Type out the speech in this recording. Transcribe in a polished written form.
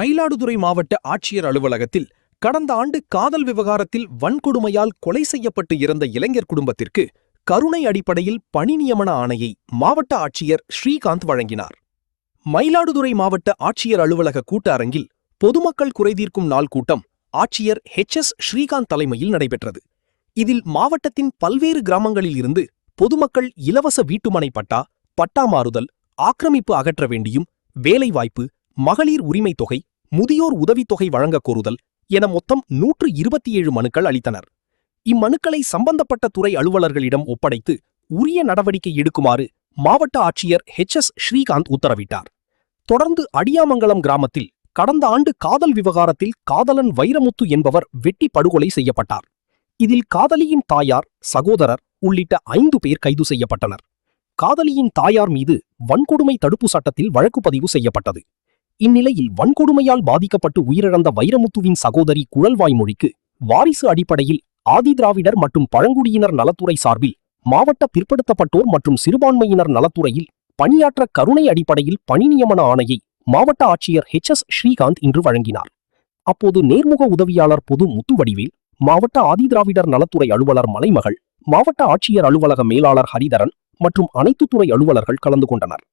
மயிலாடுதுறை மாவட்ட ஆட்சியர் அலுவலகத்தில் கடந்த ஆண்டு காதல் விவகாரத்தில் வன்கொடுமையால் கொலை செய்யப்பட்டு இறந்த இளைஞர் குடும்பத்திற்கு கருணை அடிப்படையில் பணி நியமன ஆணையை மாவட்ட ஆட்சியர் ஸ்ரீகாந்த் வழங்கினார். மயிலாடுதுறை மாவட்ட ஆட்சியர் அலுவலக கூட்ட அரங்கில் பொதுமக்கள் குறைதீர்க்கும் நாள் கூட்டம் ஆட்சியர் எஸ் ஸ்ரீகாந்த் தலைமையில் நடைபெற்றது. இதில் மாவட்டத்தின் பல்வேறு கிராமங்களில் இருந்து பொதுமக்கள் இலவச வீட்டுமனை பட்டா, பட்டா மாறுதல், ஆக்கிரமிப்பு அகற்ற வேண்டியும், வேலைவாய்ப்பு, மகளிர் உரிமை தொகை, முதியோர் உதவித்தொகை வழங்கக் கோருதல் என மொத்தம் 127 மனுக்கள் அளித்தனர். இம்மனுக்களை சம்பந்தப்பட்ட துறை அலுவலர்களிடம் ஒப்படைத்து உரிய நடவடிக்கை எடுக்குமாறு மாவட்ட ஆட்சியர் எஸ் ஸ்ரீகாந்த் உத்தரவிட்டார். தொடர்ந்து அடியாமங்கலம் கிராமத்தில் கடந்த ஆண்டு காதல் விவகாரத்தில் காதலன் வைரமுத்து என்பவர் வெட்டி படுகொலை செய்யப்பட்டார். இதில் காதலியின் தாயார், சகோதரர் உள்ளிட்ட 5 பேர் கைது செய்யப்பட்டனர். காதலியின் தாயார் மீது வன்கொடுமை தடுப்பு சட்டத்தில் வழக்கு பதிவு செய்யப்பட்டது. இந்நிலையில் வன்கொடுமையால் பாதிக்கப்பட்டு உயிரிழந்த வைரமுத்துவின் சகோதரி குழல்வாய்மொழிக்கு வாரிசு அடிப்படையில் ஆதிதிராவிடர் மற்றும் பழங்குடியினர் நலத்துறை சார்பில் மாவட்ட பிற்படுத்தப்பட்டோர் மற்றும் சிறுபான்மையினர் நலத்துறையில் பணியாற்ற கருணை அடிப்படையில் பணி நியமன ஆணையை மாவட்ட ஆட்சியர் எஸ் ஸ்ரீகாந்த் இன்று வழங்கினார். அப்போது நேர்முக உதவியாளர் பொது முத்துவடிவேல், மாவட்ட ஆதிதிராவிடர் நலத்துறை அலுவலர் மலைமகள், மாவட்ட ஆட்சியர் அலுவலக மேலாளர் ஹரிதரன் மற்றும் அனைத்து துறை அலுவலர்கள் கலந்து கொண்டனர்.